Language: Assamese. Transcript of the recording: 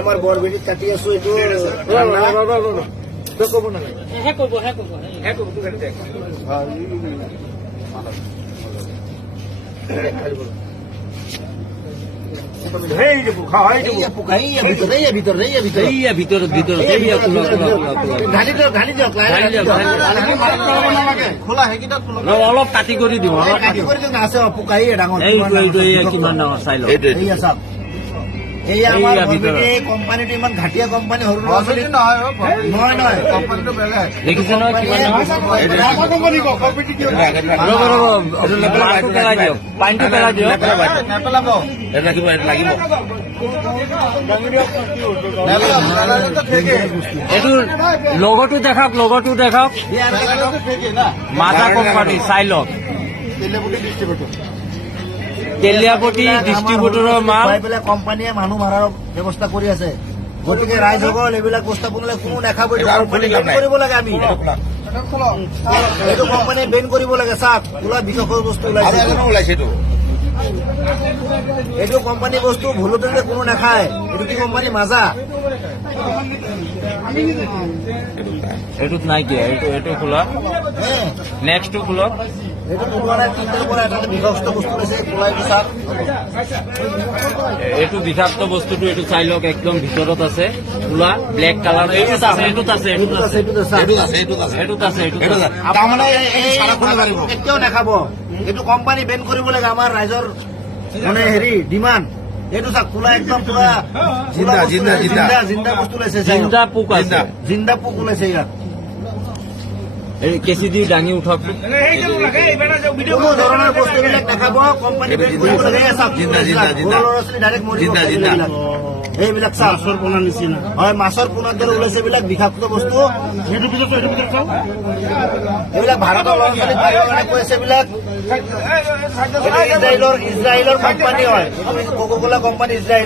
আমাৰ বৰবেটি কাটি আছো এইটো অলপ কাটি কৰি দিওঁ আছে পোকাই ডাঙৰ কিমান ডাঙৰ চাই লওঁ কোম্পানীটো ইমান ঘাটিয়া কোম্পানী সৰু নহয় কোম্পানীটো বেলেগ দেখিছে নহয় কিমান পেলাই দিয়ক পানীটো পেলাই দিয়ক লাগিব এইটো লগতো দেখাওক মাজা কোম্পানী চাই লওক তেলিয়াপতি ডিষ্ট্ৰিবিউটৰৰ মাল কোম্পানীয়ে মানুহ মাৰাৰ ব্যৱস্থা কৰি আছে। গতিকে ৰাইজসকল এইবিলাক বস্তু আপোনালোকে কোনো নাখাব কৰিব লাগে। আমি এইটো কোম্পানীয়ে বেন কৰিব লাগে। চাওক ওলা বিষৰ বস্তু ওলাইছে এইটো কোম্পানী বস্তু ভুলতে কোনো নাখায়। এইটো কি কোম্পানী মাজা এইটোত নাই কিয় এইটো খোলক নেক্সটটো খোলক এইটো কোনোবা নাই তিনিটাৰ পৰা এটা বিষাক্ত বস্তু ওলাইছে খোলাইটো চাওক এইটো বিষাক্ত বস্তুটো এইটো চাই লওক একদম ভিতৰত আছে খোলা ব্লেক কালাৰ এইটোত আছে কেতিয়াও নাখাব। এইটো কোম্পানী বেন কৰিব লাগে। আমাৰ ৰাইজৰ মানে ডিমাণ্ড এইটো চাওক খোলা একদম পুৰা জিন্দা বস্তু ওলাইছে। জিন্দা পোক ওলাইছে ইয়াত কেঁচি দি দাঙি উঠক কোনো ধৰণৰ বস্তুবিলাক নাখাব। কোম্পানী বেন কৰিব লাগে। এইবিলাক মাছৰ পোনাৰ নিচিনা হয়। মাছৰ পোনাৰ দৰে ওলাইছে এইবিলাক বিষাক্ত বস্তু। এইবিলাক ভাৰতৰ ল'ৰা ছোৱালী কাৰণে কৈছে। এইবিলাক ইজৰাইলৰ কোম্পানী হয়। কোকা কোলা কোম্পানী ইজৰাইল।